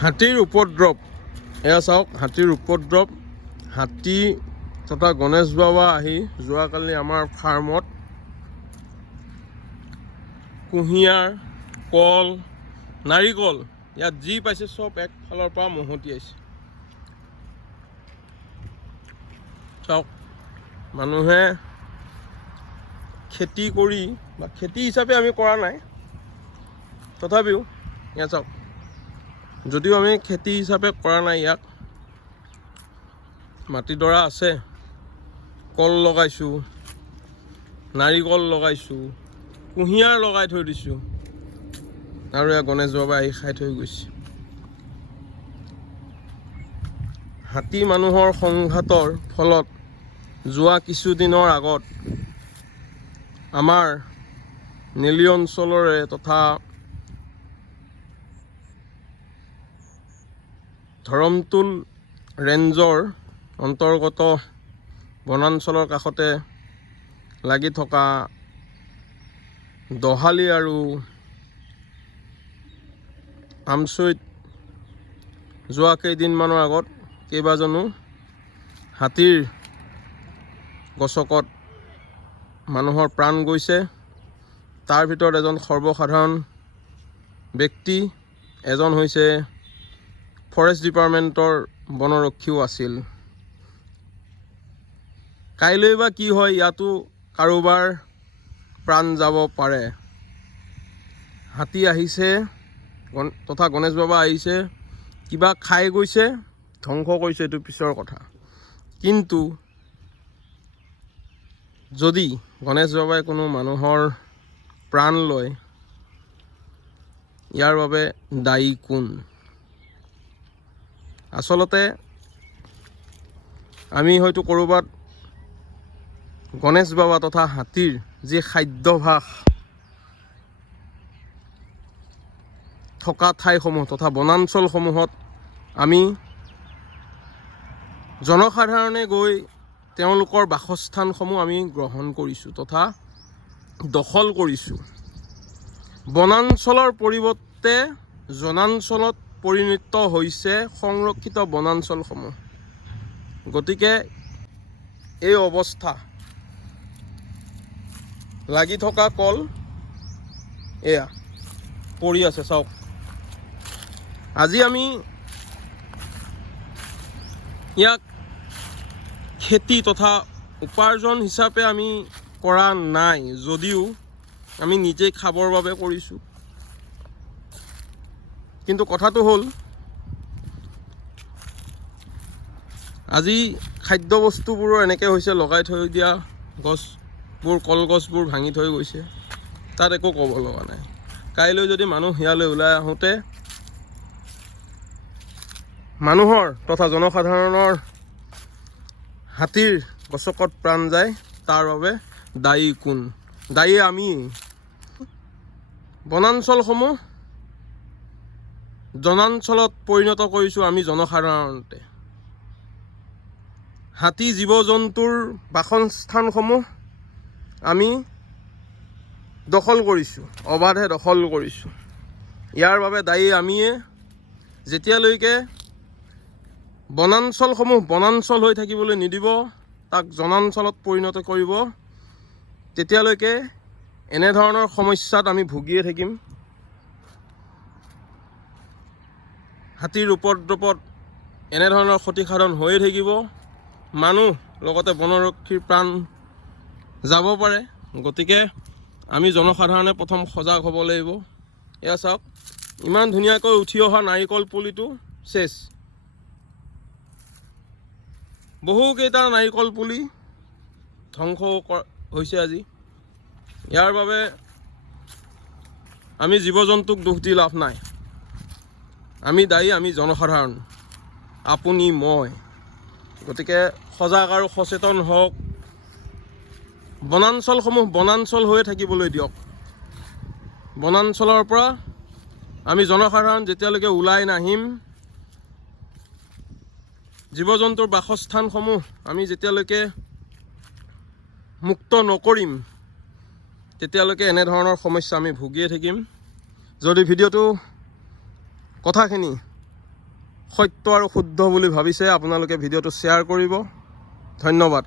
হাতীৰ উপদ্ৰৱ এয়া চাওক, হাতীৰ উপদ্ৰৱ। হাতী তথা গণেশ বাবা আহি যোৱাকালি আমাৰ ফাৰ্মত কুঁহিয়াৰ, কল, নাৰিকল ইয়াত যি পাইছে চব একফালৰ পৰা মহতিয়াইছে। চাওক, মানুহে খেতি কৰি বা খেতি হিচাপে আমি কৰা নাই, তথাপিও ইয়াত চাওক, যদিও আমি খেতি হিচাপে কৰা নাই, ইয়াত মাটিডৰা আছে, কল লগাইছোঁ, নাৰিকল লগাইছোঁ, কুঁহিয়াৰ লগাই থৈ দিছোঁ, আৰু এয়া গণেশ বাবা আহি খাই থৈ গৈছে। হাতী মানুহৰ সংঘাতৰ ফলত যোৱা কিছুদিনৰ আগত আমাৰ নেলি অঞ্চলৰে তথা ধৰমটোল ৰেঞ্জৰ অন্তৰ্গত বনাঞ্চলৰ কাষতে লাগি থকা দহালি আৰু আমচৈত যোৱা কেইদিনমানৰ আগত কেইবাজনো হাতীৰ গছকত মানুহৰ প্ৰাণ গৈছে। তাৰ ভিতৰত এজন সৰ্বসাধাৰণ ব্যক্তি, এজন হৈছে ফৰেষ্ট ডিপাৰ্টমেণ্টৰ বনৰক্ষীও আছিল। কাইলৈ বা কি হয়, ইয়াতো কাৰোবাৰ প্ৰাণ যাব পাৰে। হাতী আহিছে তথা গণেশ বাবা আহিছে, কিবা খাই গৈছে, ধ্বংস কৰিছে, এইটো পিছৰ কথা। কিন্তু যদি গণেশ বাবাই কোনো মানুহৰ প্ৰাণ লয়, ইয়াৰ বাবে দায়ী কোন? আচলতে আমি হয়তো ক'ৰবাত গণেশ বাবা তথা হাতীৰ যি খাদ্যাভ্যাস থকা ঠাইসমূহ তথা বনাঞ্চলসমূহত আমি জনসাধাৰণে গৈ তেওঁলোকৰ বাসস্থানসমূহ আমি গ্ৰহণ কৰিছোঁ তথা দখল কৰিছোঁ। বনাঞ্চলৰ পৰিৱৰ্তে জনাঞ্চলত পৰিণত হৈছে সংৰক্ষিত বনাঞ্চলসমূহ। গতিকে এই অৱস্থা, লাগি থকা কল এয়া পৰি আছে, চাওক। আজি আমি ইয়াক খেতি তথা উপাৰ্জন হিচাপে আমি কৰা নাই, যদিও আমি নিজেই খাবৰ বাবে কৰিছোঁ। কিন্তু কথাটো হ'ল, আজি খাদ্যবস্তুবোৰৰ এনেকৈ হৈছে, লগাই থৈ দিয়া গছবোৰ, কলগছবোৰ ভাঙি থৈ গৈছে, তাত একো ক'ব লগা নাই। কাইলৈ যদি মানুহ ইয়ালৈ ওলাই আহোঁতে মানুহৰ তথা জনসাধাৰণৰ হাতীৰ গছকত প্ৰাণ যায়, তাৰ বাবে দায়ী কোন? দায়ী আমি। বনাঞ্চলসমূহ জনাঞ্চলত পৰিণত কৰিছোঁ আমি জনসাধাৰণতে। হাতী জীৱ জন্তুৰ বাসস্থানসমূহ আমি দখল কৰিছোঁ, অবাধে দখল কৰিছোঁ। ইয়াৰ বাবে দায়ী আমিয়ে। যেতিয়ালৈকে বনাঞ্চলসমূহ বনাঞ্চল হৈ থাকিবলৈ নিদিব, তাক জনাঞ্চলত পৰিণত কৰিব, তেতিয়ালৈকে এনেধৰণৰ সমস্যাত আমি ভুগিয়ে থাকিম। হাতীৰ উপদ্ৰৱত এনেধৰণৰ ক্ষতিসাধন হৈয়ে থাকিব। মানুহ লগতে বনৰক্ষীৰ প্ৰাণ যাব পাৰে। গতিকে আমি জনসাধাৰণে প্ৰথম সজাগ হ'ব লাগিব। এয়া চাওক, ইমান ধুনীয়াকৈ উঠি অহা নাৰিকল পুলিটো চেচ। বহুকেইটা নাৰিকল পুলি ধ্বংস হৈছে আজি। ইয়াৰ বাবে আমি জীৱ জন্তুক দোষ দি লাভ নাই। আমি দায়ী, আমি জনসাধাৰণ, আপুনি মই। গতিকে সজাগ আৰু সচেতন হওক। বনাঞ্চলসমূহ বনাঞ্চল হৈয়ে থাকিবলৈ দিয়ক। বনাঞ্চলৰ পৰা আমি জনসাধাৰণ যেতিয়ালৈকে ওলাই নাহিম, জীৱ জন্তুৰ বাসস্থানসমূহ আমি যেতিয়ালৈকে মুক্ত নকৰিম, তেতিয়ালৈকে এনেধৰণৰ সমস্যা আমি ভুগিয়ে থাকিম। যদি ভিডিঅ'টো কথাখিনি সত্য আৰু শুদ্ধ বুলি ভাবিছে আপোনালোকে ভিডিঅ'টো শ্বেয়াৰ কৰিব। ধন্যবাদ।